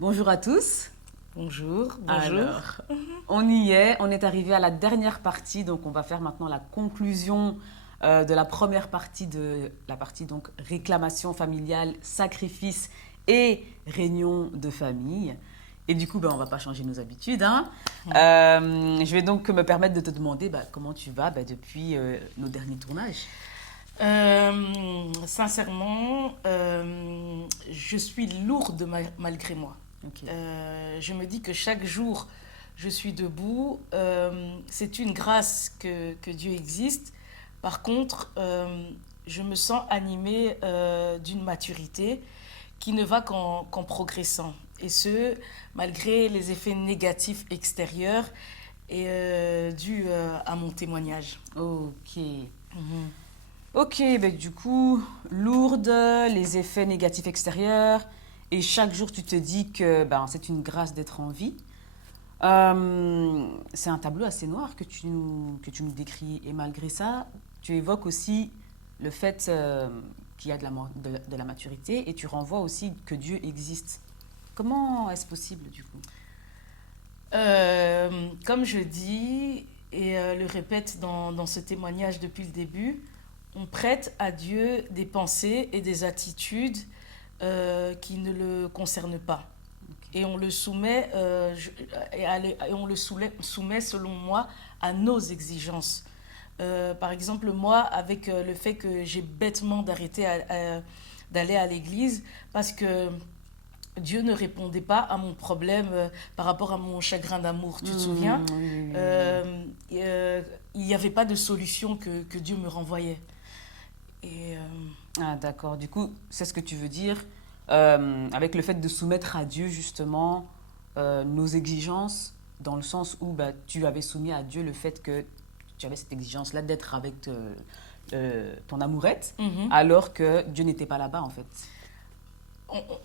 Bonjour à tous. Bonjour, bonjour. Alors, on est arrivé à la dernière partie, donc on va faire maintenant la conclusion de la première partie de la partie donc réclamation familiale, sacrifice et réunion de famille. Et du coup, on va pas changer nos habitudes, hein. Je vais donc me permettre de te demander comment tu vas depuis nos derniers tournages. Sincèrement, je suis lourde malgré moi. Ok. Je me dis que chaque jour, je suis debout. C'est une grâce que Dieu existe. Par contre, je me sens animée d'une maturité qui ne va qu'en progressant. Et ce, malgré les effets négatifs extérieurs et dus à mon témoignage. Ok. Mhm. Ok, du coup, lourde, les effets négatifs extérieurs, et chaque jour tu te dis que c'est une grâce d'être en vie. C'est un tableau assez noir que tu nous décris, et malgré ça, tu évoques aussi le fait qu'il y a de la maturité, et tu renvoies aussi que Dieu existe. Comment est-ce possible du coup? Comme je dis et le répète dans ce témoignage depuis le début, on prête à Dieu des pensées et des attitudes qui ne le concernent pas. Ok. Et on le soumet, et on le soumet, selon moi, à nos exigences. Par exemple, moi, avec le fait que j'ai bêtement d'aller à l'église, parce que Dieu ne répondait pas à mon problème par rapport à mon chagrin d'amour, tu te souviens? Oui, oui, oui, oui, oui. Euh, il n'y avait pas de solution que Dieu me renvoyait. Et Ah, d'accord. Du coup, c'est ce que tu veux dire avec le fait de soumettre à Dieu justement nos exigences, dans le sens où tu avais soumis à Dieu le fait que tu avais cette exigence-là d'être avec ton amourette, mhm. alors que Dieu n'était pas là-bas en fait.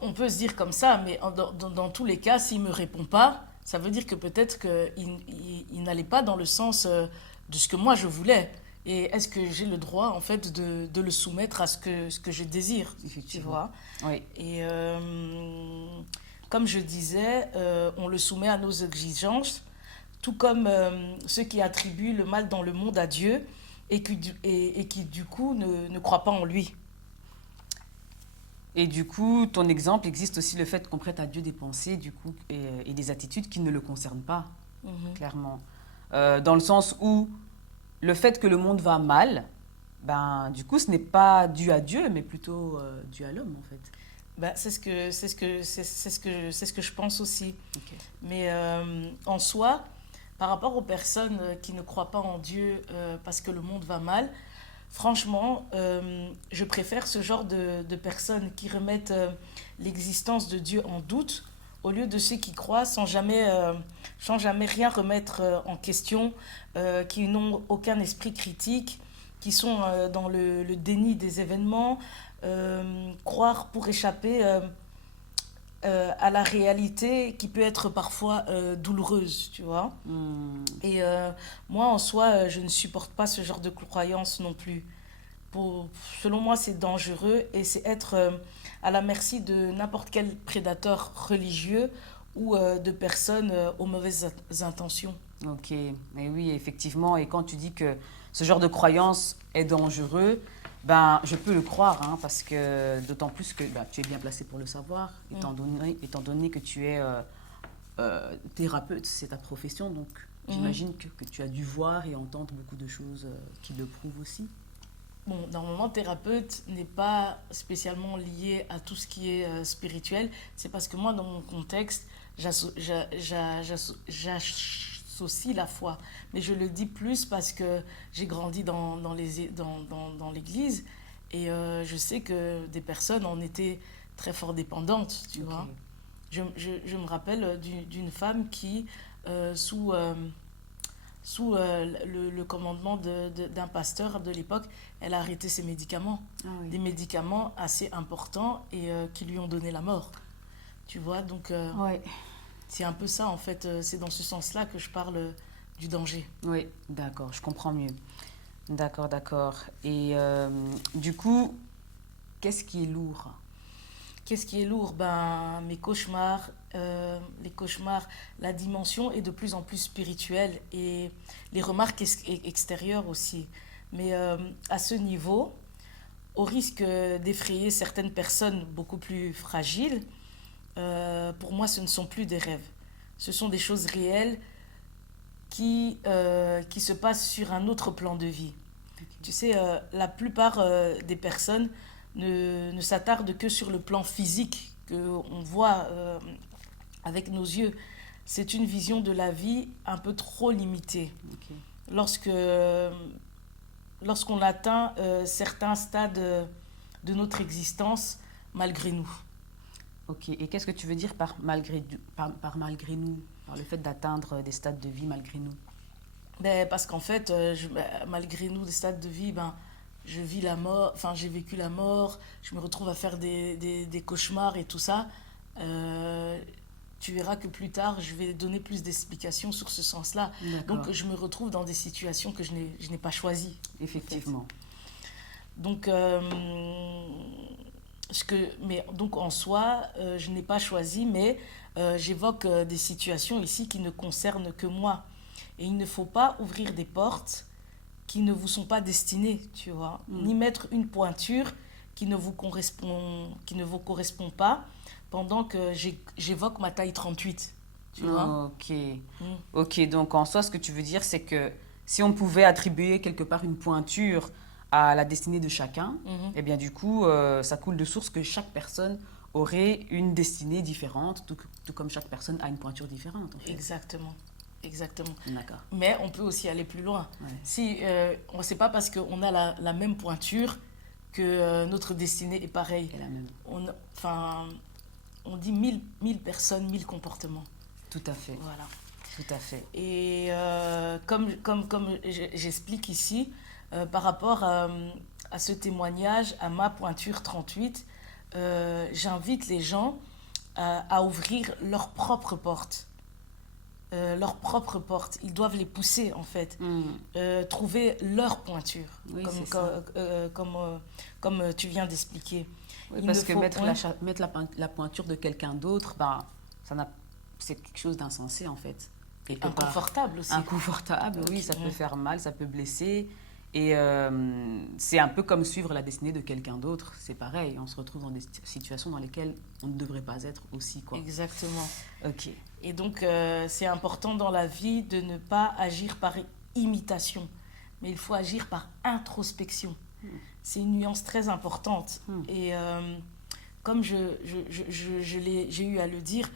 On peut se dire comme ça, mais dans tous les cas, s'il ne me répond pas, ça veut dire que peut-être qu'il n'allait pas dans le sens de ce que moi je voulais. Et est-ce que j'ai le droit, en fait, de le soumettre à ce que je désire, tu Effectivement. vois? Oui. Et comme je disais, on le soumet à nos exigences, tout comme ceux qui attribuent le mal dans le monde à Dieu et qui du coup, ne croient pas en lui. Et du coup, ton exemple existe aussi le fait qu'on prête à Dieu des pensées du coup, et des attitudes qui ne le concernent pas, Mhm. clairement. Dans le sens où le fait que le monde va mal, du coup, ce n'est pas dû à Dieu, mais plutôt dû à l'homme, en fait. Bah, c'est ce que je pense aussi. Ok. Mais en soi, par rapport aux personnes qui ne croient pas en Dieu parce que le monde va mal, franchement, je préfère ce genre de personnes qui remettent l'existence de Dieu en doute au lieu de ceux qui croient sans jamais rien remettre en question, qui n'ont aucun esprit critique, qui sont dans le déni des événements, croire pour échapper à la réalité qui peut être parfois douloureuse, tu vois. Hmm. Et moi, en soi, je ne supporte pas ce genre de croyance non plus. Pour, selon moi, c'est dangereux et c'est être à la merci de n'importe quel prédateur religieux ou de personnes aux mauvaises intentions. Ok, mais oui, effectivement. Et quand tu dis que ce genre de croyance est dangereux, je peux le croire, hein, parce que d'autant plus que tu es bien placé pour le savoir, Mm. étant donné que tu es thérapeute, c'est ta profession, donc Mhm. j'imagine que tu as dû voir et entendre beaucoup de choses qui le prouvent aussi. Bon, normalement, thérapeute n'est pas spécialement lié à tout ce qui est spirituel. C'est parce que moi, dans mon contexte, j'associe la foi. Mais je le dis plus parce que j'ai grandi dans l'église et je sais que des personnes en étaient très fort dépendantes, tu Ok. vois. Je me rappelle d'une femme qui, sous le commandement d'un pasteur de l'époque, elle a arrêté ses médicaments. Ah oui. Des médicaments assez importants et qui lui ont donné la mort. Tu vois, donc Ouais. c'est un peu ça en fait. C'est dans ce sens-là que je parle du danger. Oui, d'accord, je comprends mieux. D'accord, d'accord. Et du coup, qu'est-ce qui est lourd? Qu'est-ce qui est lourd? Ben, mes cauchemars les cauchemars, la dimension est de plus en plus spirituelle et les remarques extérieures aussi. Mais à ce niveau, au risque d'effrayer certaines personnes beaucoup plus fragiles, pour moi, ce ne sont plus des rêves. Ce sont des choses réelles qui se passent sur un autre plan de vie. Okay. Tu sais, la plupart des personnes ne s'attardent que sur le plan physique qu'on voit avec nos yeux. C'est une vision de la vie un peu trop limitée. Okay. Lorsqu'on atteint certains stades de notre existence, malgré nous. Ok, et qu'est-ce que tu veux dire par malgré nous, par le fait d'atteindre des stades de vie malgré nous? Parce qu'en fait, malgré nous, des stades de vie, je vis la mort, enfin j'ai vécu la mort, je me retrouve à faire des cauchemars et tout ça. Tu verras que plus tard, je vais donner plus d'explications sur ce sens-là. Donc, je me retrouve dans des situations que je n'ai pas choisies. Effectivement. En fait. Donc, donc, en soi, je n'ai pas choisi, mais j'évoque des situations ici qui ne concernent que moi. Et il ne faut pas ouvrir des portes qui ne vous sont pas destinées, tu vois. Ni mettre une pointure qui ne vous correspond pas, pendant que j'évoque ma taille 38, tu vois. Ok, donc en soi, ce que tu veux dire, c'est que si on pouvait attribuer quelque part une pointure à la destinée de chacun, eh bien du coup, ça coule de source que chaque personne aurait une destinée différente, tout comme chaque personne a une pointure différente. En fait. Exactement. D'accord. Mais on peut aussi aller plus loin. Ouais. Si, on ne sait pas parce qu'on a la même pointure que notre destinée est pareille. Et la même. On dit 1000 personnes, 1000 comportements. Tout à fait. Voilà. Tout à fait. Et comme j'explique ici, par rapport à ce témoignage, à ma pointure 38, j'invite les gens à ouvrir leurs propres portes. Ils doivent les pousser en fait, trouver leur pointure, oui, comme tu viens d'expliquer. Oui, parce que mettre la pointure de quelqu'un d'autre, c'est quelque chose d'insensé en fait. Inconfortable aussi. Inconfortable, oui, ça peut faire mal, ça peut blesser. Et c'est un peu comme suivre la destinée de quelqu'un d'autre, c'est pareil, on se retrouve dans des situations dans lesquelles on ne devrait pas être aussi, quoi. Exactement. Ok. Et donc, c'est important dans la vie de ne pas agir par imitation, mais il faut agir par introspection. C'est une nuance très importante. Et comme j'ai eu à le dire,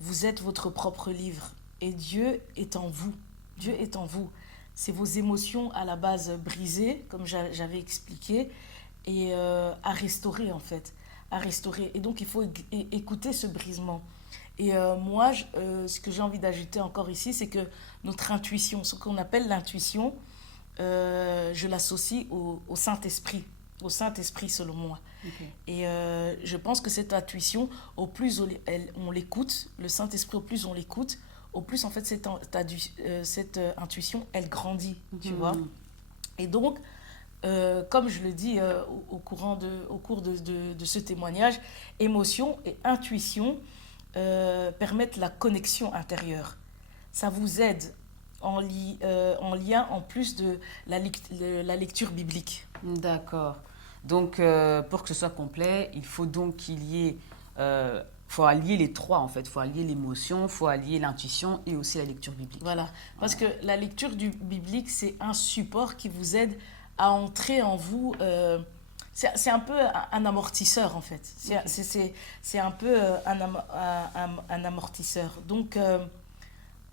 vous êtes votre propre livre et Dieu est en vous. Dieu est en vous. C'est vos émotions à la base brisées, comme j'avais expliqué, et à restaurer en fait. À restaurer. Et donc, il faut écouter ce brisement. Et moi, ce que j'ai envie d'ajouter encore ici, c'est que notre intuition, ce qu'on appelle l'intuition, je l'associe au Saint-Esprit. Au Saint-Esprit, selon moi. Okay. Et je pense que cette intuition, au plus on l'écoute, le Saint-Esprit, au plus on l'écoute, au plus, en fait, cette intuition, elle grandit, tu vois. Et donc, comme je le dis au cours de ce témoignage, émotion et intuition permettent la connexion intérieure. Ça vous aide en lien en plus de la lecture biblique. D'accord. Donc, pour que ce soit complet, il faut donc qu'il y ait... faut allier les trois, en fait. Il faut allier l'émotion, il faut allier l'intuition et aussi la lecture biblique. Voilà. Parce que la lecture biblique, c'est un support qui vous aide à entrer en vous... c'est un peu un amortisseur, en fait. C'est un peu un amortisseur. Donc,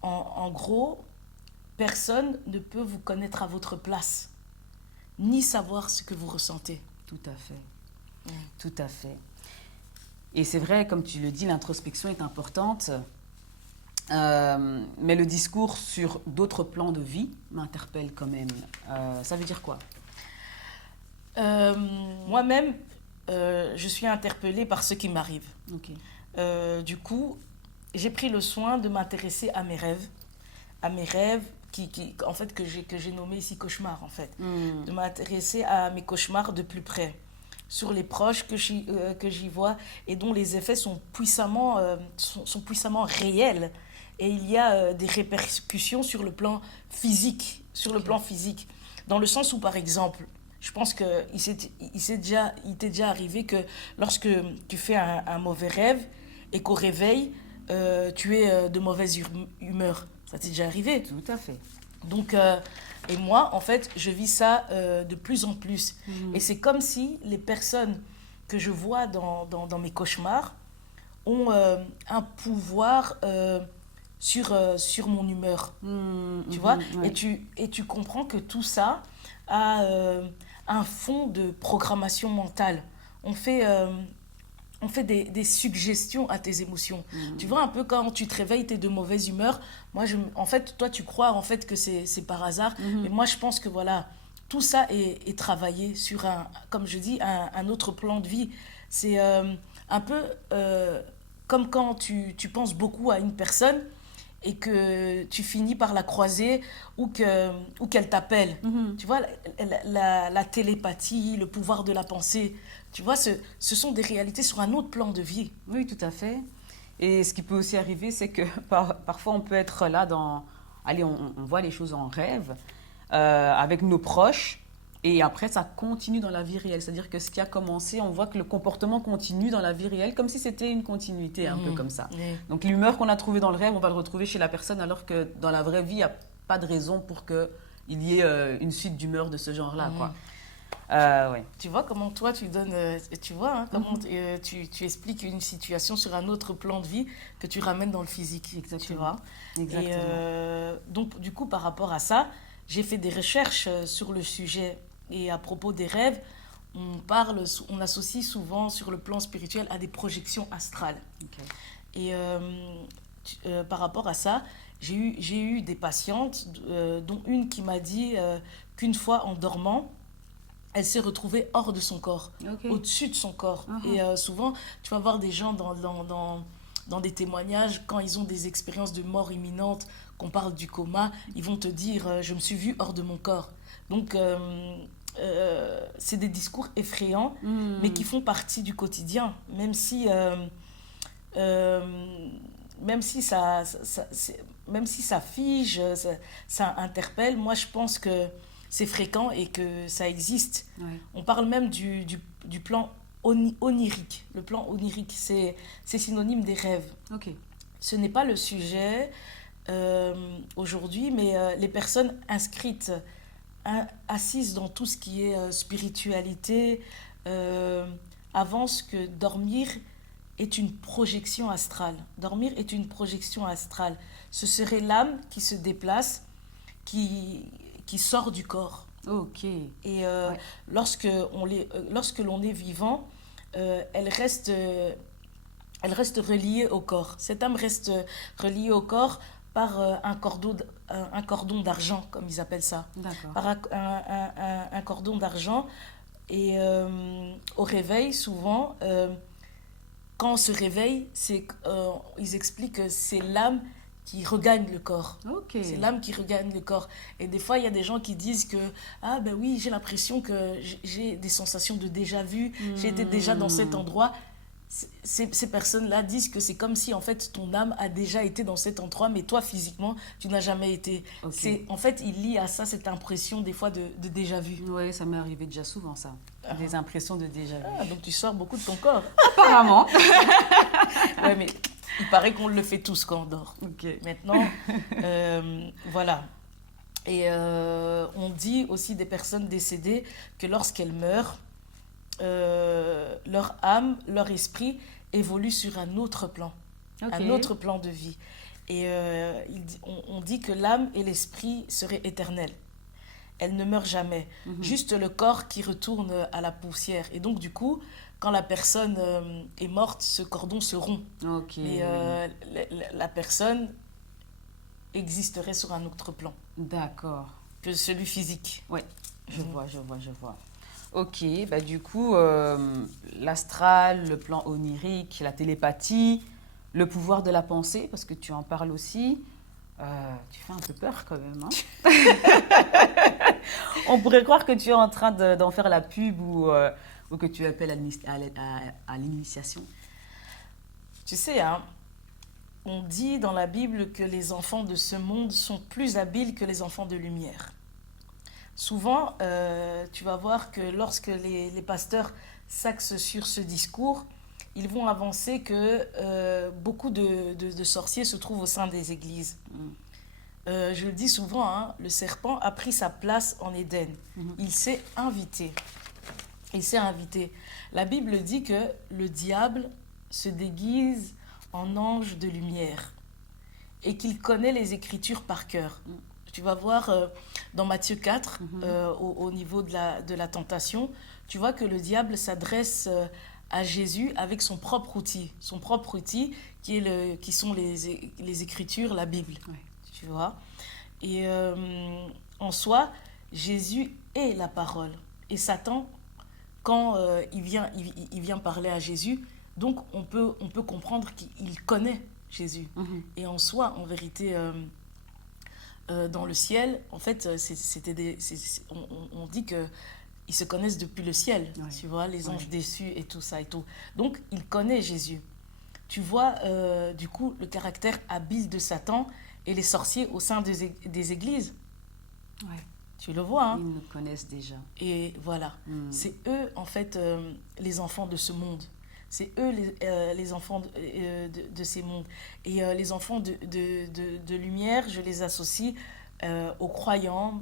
en gros, personne ne peut vous connaître à votre place, ni savoir ce que vous ressentez. Tout à fait. Tout à fait. Et c'est vrai, comme tu le dis, l'introspection est importante, mais le discours sur d'autres plans de vie m'interpelle quand même. Ça veut dire quoi? Moi-même, je suis interpellée par ce qui m'arrive. Okay. Du coup, j'ai pris le soin de m'intéresser à mes rêves, en fait, que j'ai nommé ici cauchemars, en fait. De m'intéresser à mes cauchemars de plus près. sur les proches que j'y vois et dont les effets sont puissamment réels. Et il y a des répercussions sur le plan physique, dans le sens où, par exemple, je pense il t'est déjà arrivé que lorsque tu fais un mauvais rêve et qu'au réveil, tu es de mauvaise humeur. Ça t'est déjà arrivé? Tout à fait. Donc, et moi, en fait, je vis ça de plus en plus. Et c'est comme si les personnes que je vois dans mes cauchemars ont un pouvoir sur mon humeur. Tu vois? Ouais. Et tu comprends que tout ça a un fond de programmation mentale. On fait, on fait des suggestions à tes émotions. Tu vois, un peu quand tu te réveilles, tu es de mauvaise humeur. Moi, en fait, toi, tu crois en fait que c'est par hasard. Mais moi, je pense que voilà, tout ça est travaillé sur comme je dis, un autre plan de vie. C'est un peu comme quand tu penses beaucoup à une personne et que tu finis par la croiser ou qu'elle t'appelle. Tu vois, la télépathie, le pouvoir de la pensée, tu vois, ce sont des réalités sur un autre plan de vie. Oui, tout à fait. Et ce qui peut aussi arriver, c'est que parfois on peut être là dans... Allez, on voit les choses en rêve avec nos proches et après ça continue dans la vie réelle. C'est-à-dire que ce qui a commencé, on voit que le comportement continue dans la vie réelle comme si c'était une continuité, un peu comme ça. Donc l'humeur qu'on a trouvée dans le rêve, on va le retrouver chez la personne alors que dans la vraie vie, il n'y a pas de raison pour qu'il y ait une suite d'humeur de ce genre-là, quoi. Ouais. Tu vois comment toi tu donnes, tu vois, hein, comment tu expliques une situation sur un autre plan de vie que tu ramènes dans le physique. Exactement. Tu vois. Exactement. Et donc du coup par rapport à ça, j'ai fait des recherches sur le sujet et à propos des rêves, on associe souvent sur le plan spirituel à des projections astrales. Okay. Et par rapport à ça, j'ai eu des patientes, dont une qui m'a dit qu'une fois en dormant, elle s'est retrouvée hors de son corps, Okay. au-dessus de son corps. Et souvent, tu vas voir des gens dans des témoignages, quand ils ont des expériences de mort imminente, qu'on parle du coma, ils vont te dire je me suis vue hors de mon corps. Donc, c'est des discours effrayants, mais qui font partie du quotidien, même si ça fige, ça interpelle. Moi, je pense que c'est fréquent et que ça existe. Ouais. On parle même du plan onirique. Le plan onirique, c'est synonyme des rêves. Okay. Ce n'est pas le sujet aujourd'hui, mais les personnes inscrites, assises dans tout ce qui est spiritualité, avancent que dormir est une projection astrale. Dormir est une projection astrale. Ce serait l'âme qui se déplace, qui sort du corps. Ok. Et Ouais. lorsque l'on est vivant, elle reste reliée au corps. Cette âme reste reliée au corps par un cordon d'argent, comme ils appellent ça. D'accord. Par un cordon d'argent. Et au réveil, souvent, quand on se réveille, ils expliquent que c'est l'âme qui regagne le corps. Okay. C'est l'âme qui regagne le corps. Et des fois, il y a des gens qui disent que ah ben oui, j'ai l'impression que j'ai des sensations de déjà-vu, j'ai été déjà dans cet endroit. Ces personnes-là disent que c'est comme si en fait ton âme a déjà été dans cet endroit, mais toi physiquement tu n'as jamais été. Okay. En fait, il lie à ça cette impression des fois de déjà-vu. Oui, ça m'est arrivé déjà souvent ça. Des impressions de déjà-vu. Ah, donc tu sors beaucoup de ton corps. Apparemment. Ouais, mais il paraît qu'on le fait tous quand on dort. Okay. Maintenant, voilà. Et on dit aussi des personnes décédées que lorsqu'elles meurent, leur âme, leur esprit évolue sur un autre plan, Okay. un autre plan de vie. Et on dit que l'âme et l'esprit seraient éternels. Elles ne meurent jamais. Juste le corps qui retourne à la poussière. Et donc, du coup, quand la personne est morte, ce cordon se rompt. Ok. Mais la personne existerait sur un autre plan D'accord. que celui physique. Ouais, je vois. Ok, bah du coup, l'astral, le plan onirique, la télépathie, le pouvoir de la pensée, parce que tu en parles aussi, tu fais un peu peur quand même. Hein. On pourrait croire que tu es en train d'en faire la pub ou ou que tu appelles à l'initiation? Tu sais, hein, on dit dans la Bible que les enfants de ce monde sont plus habiles que les enfants de lumière. Souvent, tu vas voir que lorsque les pasteurs s'axent sur ce discours, ils vont avancer que beaucoup de sorciers se trouvent au sein des églises. Je le dis souvent, hein, le serpent a pris sa place en Éden. Il s'est invité. Il s'est invité. La Bible dit que le diable se déguise en ange de lumière et qu'il connaît les Écritures par cœur. Tu vas voir dans Matthieu 4, au niveau de la tentation, tu vois que le diable s'adresse à Jésus avec son propre outil qui sont les Écritures, la Bible. Ouais. Tu vois. Et en soi, Jésus est la parole. Et Satan, quand il vient parler à Jésus, donc on peut comprendre qu'il connaît Jésus. Et en soi, en vérité, dans le ciel, en fait, on dit qu'ils se connaissent depuis le ciel, ouais. Tu vois, les anges déçus et tout ça et tout. Donc, il connaît Jésus. Tu vois, du coup, le caractère habile de Satan et les sorciers au sein des églises. Ouais. Tu le vois, hein? Ils nous connaissent déjà. Et voilà. C'est eux, en fait, les enfants de ce monde. C'est eux les enfants de ces mondes. Et les enfants de lumière, je les associe aux croyants,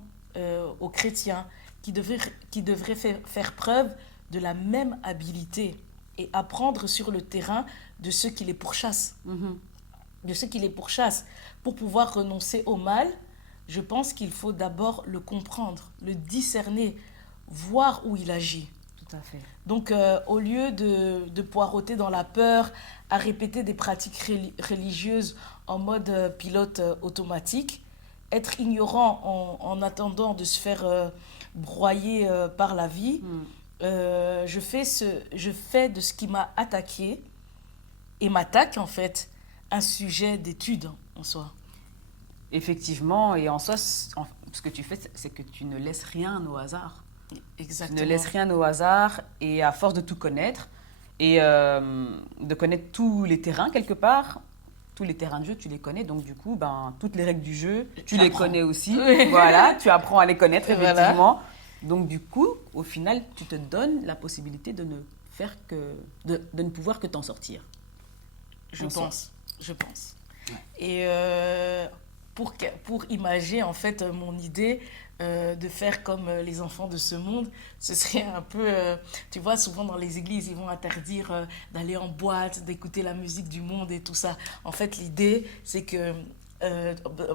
aux chrétiens, qui devraient faire preuve de la même habilité et apprendre sur le terrain de ceux qui les pourchassent. De ceux qui les pourchassent. Pour pouvoir renoncer au mal, je pense qu'il faut d'abord le comprendre, le discerner, voir où il agit. Tout à fait. Donc, au lieu de poireauter dans la peur, à répéter des pratiques religieuses en mode pilote automatique, être ignorant en attendant de se faire broyer par la vie, je fais de ce qui m'a attaqué et m'attaque en fait un sujet d'étude en soi. Effectivement, et en soi, ce que tu fais, c'est que tu ne laisses rien au hasard. Exactement. Tu ne laisses rien au hasard, et à force de tout connaître, et de connaître tous les terrains quelque part, tous les terrains de jeu, tu les connais, donc du coup, toutes les règles du jeu, tu les connais aussi. Voilà, tu apprends à les connaître, effectivement. Voilà. Donc du coup, au final, tu te donnes la possibilité de ne pouvoir que t'en sortir. Je pense. Ouais. Et pour imager en fait mon idée de faire comme les enfants de ce monde, ce serait un peu, tu vois, souvent dans les églises, ils vont interdire d'aller en boîte, d'écouter la musique du monde et tout ça. En fait, l'idée, c'est que,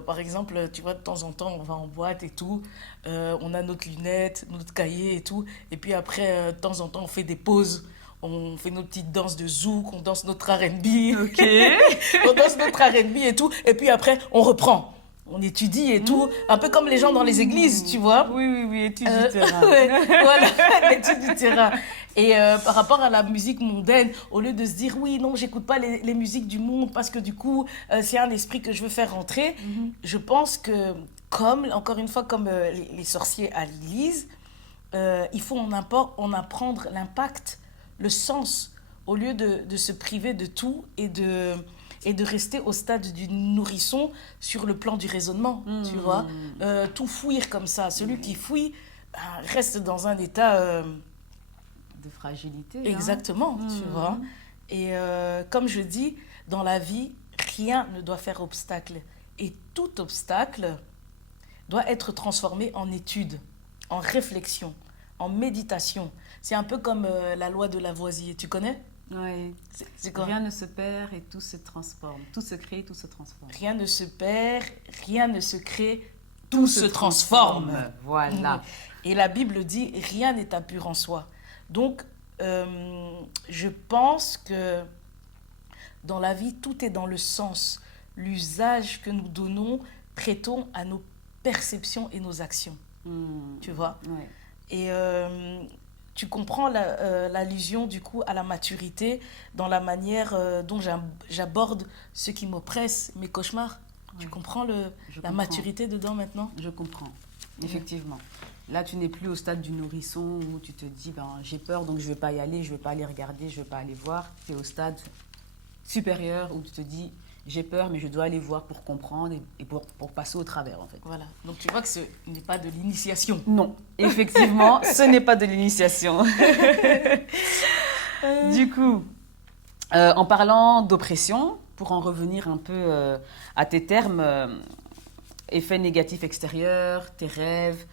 par exemple, tu vois, de temps en temps, on va en boîte et tout, on a notre lunette, notre cahier et tout, et puis après, de temps en temps, on fait des pauses. On fait nos petites danses de zouk, on danse notre R&B. Ok. On danse notre R&B et tout. Et puis après, on reprend. On étudie et tout. Un peu comme les gens dans les églises, tu vois. Oui, étude du terrain. Voilà, l'étude du terrain. Et par rapport à la musique mondaine, au lieu de se dire, oui, non, j'écoute pas les musiques du monde parce que du coup, c'est un esprit que je veux faire rentrer. Je pense que, encore une fois, comme les sorciers à l'église, il faut en apprendre l'impact, le sens, au lieu de se priver de tout et de rester au stade du nourrisson sur le plan du raisonnement, tu vois. Tout fuir comme ça. Celui qui fuit reste dans un état... de fragilité. Exactement, tu vois. Et comme je dis, dans la vie, rien ne doit faire obstacle. Et tout obstacle doit être transformé en étude, en réflexion, en méditation. C'est un peu comme la loi de Lavoisier, tu connais? Oui. C'est quoi? Rien ne se perd et tout se transforme. Tout se crée, tout se transforme. Rien ne se perd, rien ne se crée, tout se transforme. Voilà. Et la Bible dit, rien n'est impur en soi. Donc, je pense que dans la vie, tout est dans le sens, l'usage que nous donnons, prêtons à nos perceptions et nos actions. Tu vois? Ouais. Et tu comprends l'allusion du coup à la maturité dans la manière dont j'aborde ce qui m'oppresse, mes cauchemars. Ouais. Tu comprends la maturité dedans maintenant? Je comprends, effectivement. Là, tu n'es plus au stade du nourrisson où tu te dis, ben, j'ai peur, donc je ne vais pas y aller, je ne vais pas aller regarder, je ne vais pas aller voir. Tu es au stade supérieur où tu te dis, j'ai peur, mais je dois aller voir pour comprendre et pour passer au travers, en fait. Voilà. Donc, tu vois que ce n'est pas de l'initiation. Non, effectivement, ce n'est pas de l'initiation. Du coup, en parlant d'oppression, pour en revenir un peu à tes termes, effets négatifs extérieurs, tes rêves,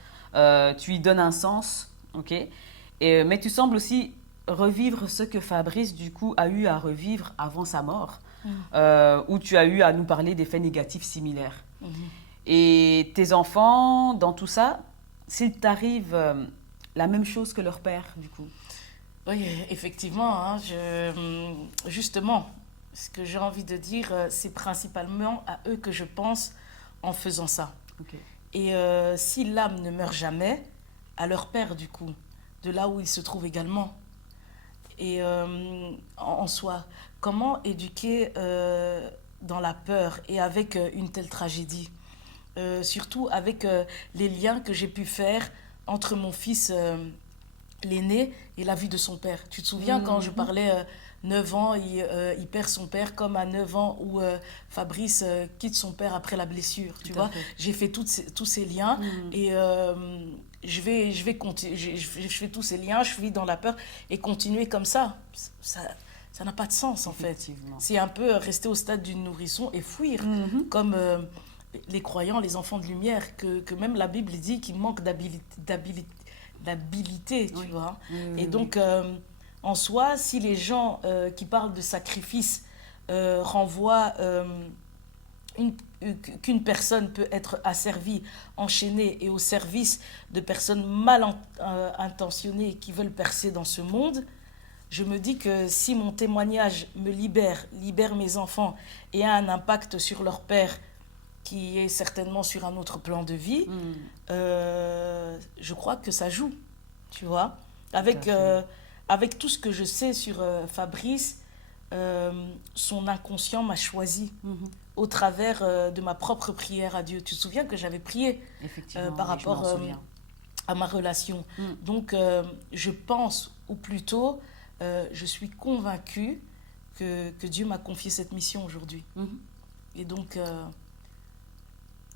tu y donnes un sens, ok? Mais tu sembles aussi revivre ce que Fabrice, du coup, a eu à revivre avant sa mort, où tu as eu à nous parler d'effets négatifs similaires. Et tes enfants, dans tout ça, s'il t'arrive la même chose que leur père, du coup? Oui, effectivement, hein, justement, ce que j'ai envie de dire, c'est principalement à eux que je pense en faisant ça. Ok. Et si l'âme ne meurt jamais, à leur père, du coup, de là où il se trouve également. Et en soi, comment éduquer dans la peur et avec une telle tragédie, surtout avec les liens que j'ai pu faire entre mon fils l'aîné et la vie de son père. Tu te souviens quand je parlais 9 ans, il perd son père, comme à 9 ans où Fabrice quitte son père après la blessure, tu vois. J'ai fait tous ces liens et je fais tous ces liens, je vis dans la peur et continuer comme ça n'a pas de sens en fait. C'est un peu rester au stade du nourrisson et fuir, comme les croyants, les enfants de lumière, que même la Bible dit qu'ils manquent d'habilité, tu vois. Et donc, en soi, si les gens qui parlent de sacrifice renvoient qu'une personne peut être asservie, enchaînée et au service de personnes mal intentionnées qui veulent percer dans ce monde, je me dis que si mon témoignage me libère mes enfants et a un impact sur leur père, qui est certainement sur un autre plan de vie, je crois que ça joue, tu vois. Avec tout ce que je sais sur Fabrice, son inconscient m'a choisi au travers de ma propre prière à Dieu. Tu te souviens que j'avais prié par rapport à ma relation. Donc, je pense, ou plutôt, je suis convaincue que Dieu m'a confié cette mission aujourd'hui. Et donc...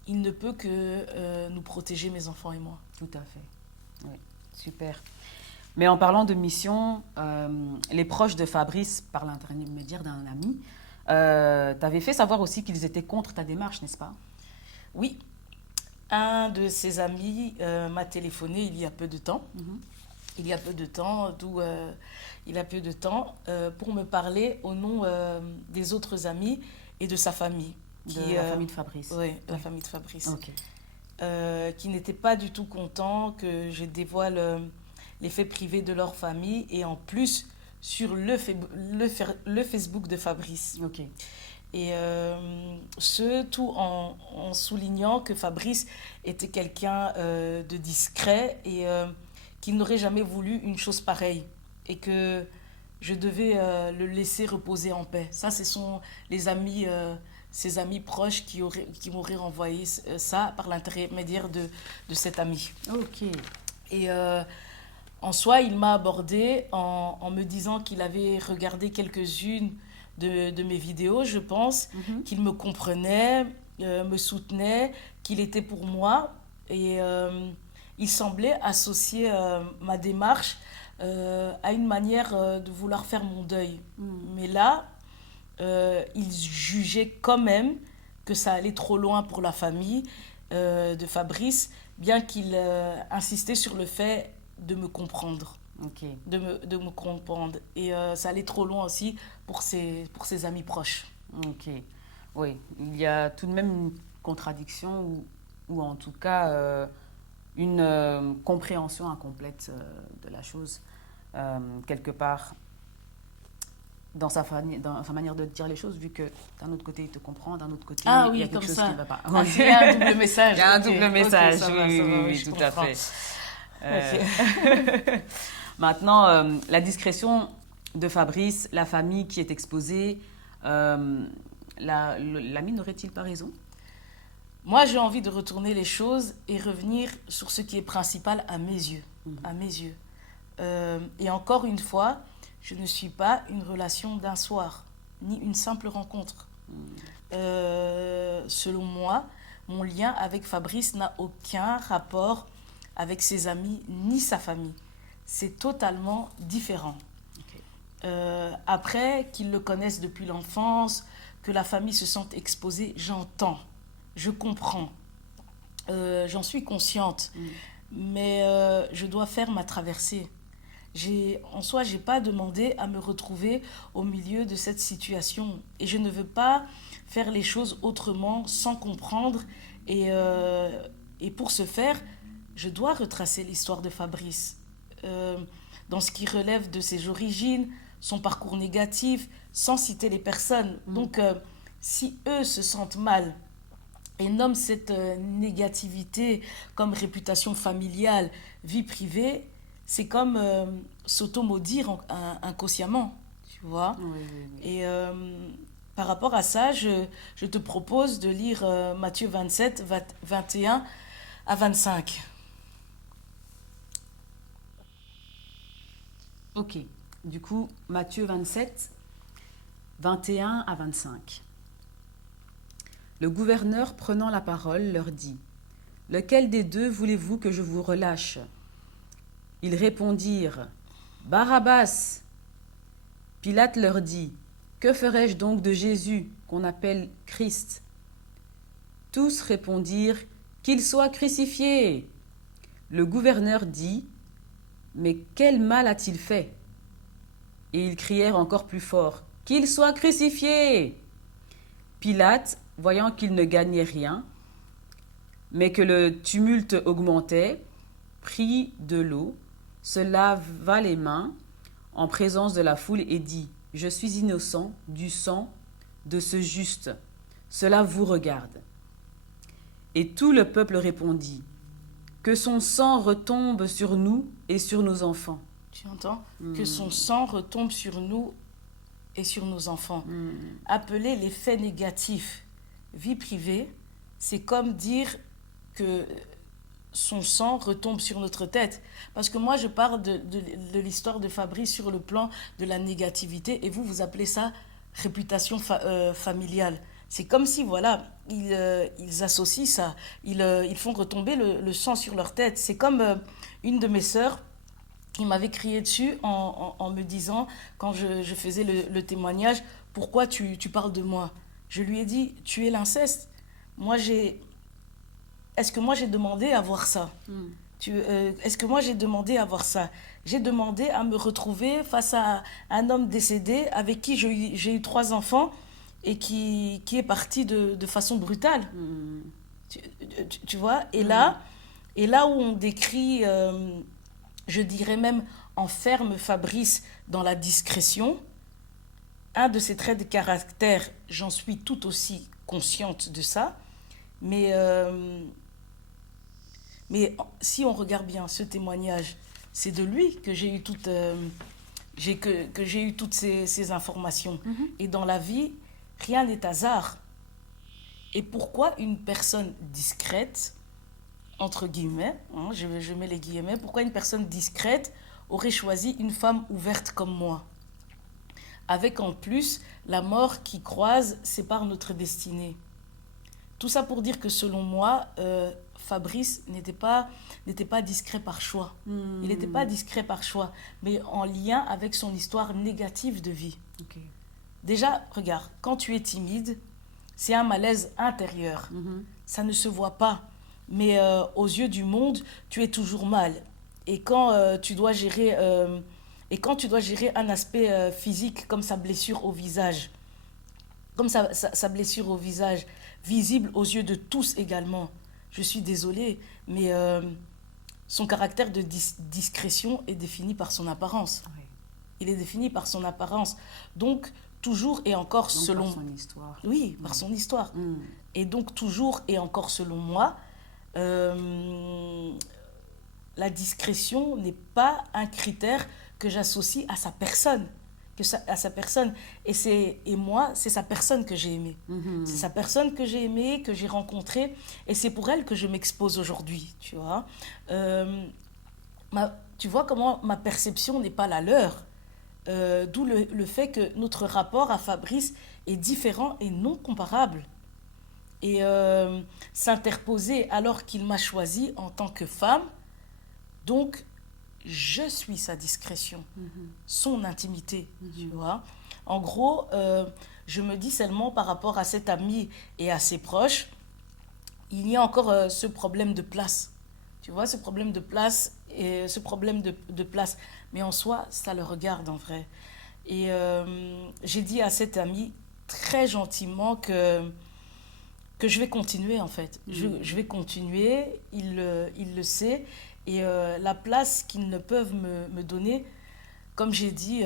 il ne peut que nous protéger, mes enfants et moi. Tout à fait. Oui, super. Mais en parlant de mission, les proches de Fabrice, par l'intermédiaire d'un ami, t'avaient fait savoir aussi qu'ils étaient contre ta démarche, n'est-ce pas? Oui. Un de ses amis m'a téléphoné il y a peu de temps. Il y a peu de temps, pour me parler au nom des autres amis et de sa famille. La famille de Fabrice. Oui, la famille de Fabrice. Ok. Qui n'étaient pas du tout contents que je dévoile les faits privés de leur famille et en plus sur le Facebook de Fabrice. Ok. Et tout en soulignant que Fabrice était quelqu'un de discret et qu'il n'aurait jamais voulu une chose pareille et que je devais le laisser reposer en paix. Ça, ce sont les amis... ses amis proches qui m'auraient renvoyé ça par l'intermédiaire de cet ami. Ok. Et en soi, il m'a abordé en me disant qu'il avait regardé quelques-unes de mes vidéos, je pense, qu'il me comprenait, me soutenait, qu'il était pour moi. Et il semblait associer ma démarche à une manière de vouloir faire mon deuil. Mais là... il jugeait quand même que ça allait trop loin pour la famille de Fabrice, bien qu'il insistait sur le fait de me comprendre. Okay. De me comprendre. Et ça allait trop loin aussi pour ses amis proches. Ok. Oui, il y a tout de même une contradiction ou en tout cas une compréhension incomplète de la chose, quelque part. Dans sa manière de dire les choses, vu que d'un autre côté, il te comprend, d'un autre côté, il y a quelque chose qui ne va pas. Ah, il y a un double message. Il y a un double message, oui, tout à fait. Maintenant, la discrétion de Fabrice, la famille qui est exposée, l'ami n'aurait-il pas raison? Moi, j'ai envie de retourner les choses et revenir sur ce qui est principal à mes yeux. À mes yeux. Et encore une fois, je ne suis pas une relation d'un soir, ni une simple rencontre. Selon moi, mon lien avec Fabrice n'a aucun rapport avec ses amis ni sa famille. C'est totalement différent. Après, qu'ils le connaissent depuis l'enfance, que la famille se sente exposée, j'entends, je comprends, j'en suis consciente, mais je dois faire ma traversée. En soi, je n'ai pas demandé à me retrouver au milieu de cette situation. Et je ne veux pas faire les choses autrement, sans comprendre. Et pour ce faire, je dois retracer l'histoire de Fabrice. Dans ce qui relève de ses origines, son parcours négatif, sans citer les personnes. Donc, si eux se sentent mal et nomment cette négativité comme réputation familiale, vie privée, c'est comme s'auto-maudire inconsciemment, tu vois. Oui, oui, oui. Et par rapport à ça, je te propose de lire Matthieu 27, 21 à 25. Ok, du coup, Matthieu 27, 21 à 25. Le gouverneur, prenant la parole, leur dit : « Lequel des deux voulez-vous que je vous relâche ? » Ils répondirent : « Barabbas. » Pilate leur dit : « Que ferai-je donc de Jésus, qu'on appelle Christ ? » Tous répondirent : « Qu'il soit crucifié. » Le gouverneur dit : « Mais quel mal a-t-il fait ? » Et ils crièrent encore plus fort : « Qu'il soit crucifié !» Pilate, voyant qu'il ne gagnait rien, mais que le tumulte augmentait, prit de l'eau, se lava les mains en présence de la foule et dit : « Je suis innocent du sang de ce juste. Cela vous regarde. » Et tout le peuple répondit : « Que son sang retombe sur nous et sur nos enfants. » Tu entends? Que son sang retombe sur nous et sur nos enfants. Appeler les faits négatifs vie privée, c'est comme dire que son sang retombe sur notre tête. Parce que moi, je parle de l'histoire de Fabrice sur le plan de la négativité et vous appelez ça réputation familiale. C'est comme si, voilà, ils associent ça, ils font retomber le sang sur leur tête. C'est comme une de mes sœurs qui m'avait crié dessus en me disant, quand je faisais le témoignage, « Pourquoi tu parles de moi ?» Je lui ai dit, « Tu es l'inceste. Est-ce que moi j'ai demandé à voir ça ? Est-ce que moi j'ai demandé à voir ça ? J'ai demandé à me retrouver face à un homme décédé avec qui j'ai eu 3 enfants et qui est parti de façon brutale. Tu vois ? Et là où on décrit, je dirais même, enferme Fabrice dans la discrétion, un de ses traits de caractère, j'en suis tout aussi consciente de ça, mais si on regarde bien ce témoignage, c'est de lui que j'ai eu toutes ces informations. Et dans la vie, rien n'est hasard. Et pourquoi une personne discrète, entre guillemets, hein, je mets les guillemets, pourquoi une personne discrète aurait choisi une femme ouverte comme moi ? Avec en plus la mort qui croise sépare notre destinée. Tout ça pour dire que selon moi, Fabrice n'était pas discret par choix. Il n'était pas discret par choix, mais en lien avec son histoire négative de vie. Okay. Déjà, regarde, quand tu es timide, c'est un malaise intérieur. Ça ne se voit pas, mais aux yeux du monde, tu es toujours mal. Et quand tu dois gérer un aspect physique comme sa blessure au visage, comme sa blessure au visage, visible aux yeux de tous également. Je suis désolée, mais son caractère de discrétion est défini par son apparence. Oui. Il est défini par son apparence. Donc, toujours et encore selon... Par son histoire. Oui, par son histoire. Et donc, toujours et encore selon moi, la discrétion n'est pas un critère que j'associe à sa personne. à sa personne. Et moi, c'est sa personne que j'ai aimée. C'est sa personne que j'ai aimée, que j'ai rencontrée. Et c'est pour elle que je m'expose aujourd'hui, tu vois. Tu vois comment ma perception n'est pas la leur. D'où le fait que notre rapport à Fabrice est différent et non comparable. Et s'interposer alors qu'il m'a choisi en tant que femme, donc je suis sa discrétion, son intimité, tu vois. En gros, je me dis seulement par rapport à cet ami et à ses proches, il y a encore ce problème de place. Tu vois, ce problème de place et ce problème de place. Mais en soi, ça le regarde en vrai. Et j'ai dit à cet ami très gentiment que je vais continuer en fait. Je vais continuer, il le sait. Et la place qu'ils ne peuvent me donner, comme j'ai dit,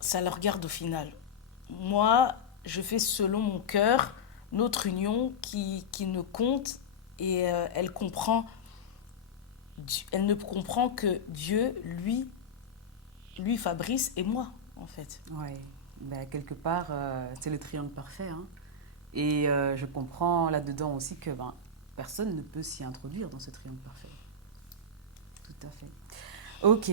ça le regarde au final. Moi, je fais selon mon cœur notre union qui ne compte et elle ne comprend que Dieu, lui Fabrice et moi en fait. Oui, ben, quelque part, c'est le triangle parfait. Hein. Et je comprends là-dedans aussi que ben, personne ne peut s'y introduire dans ce triangle parfait. Tout à fait. Ok.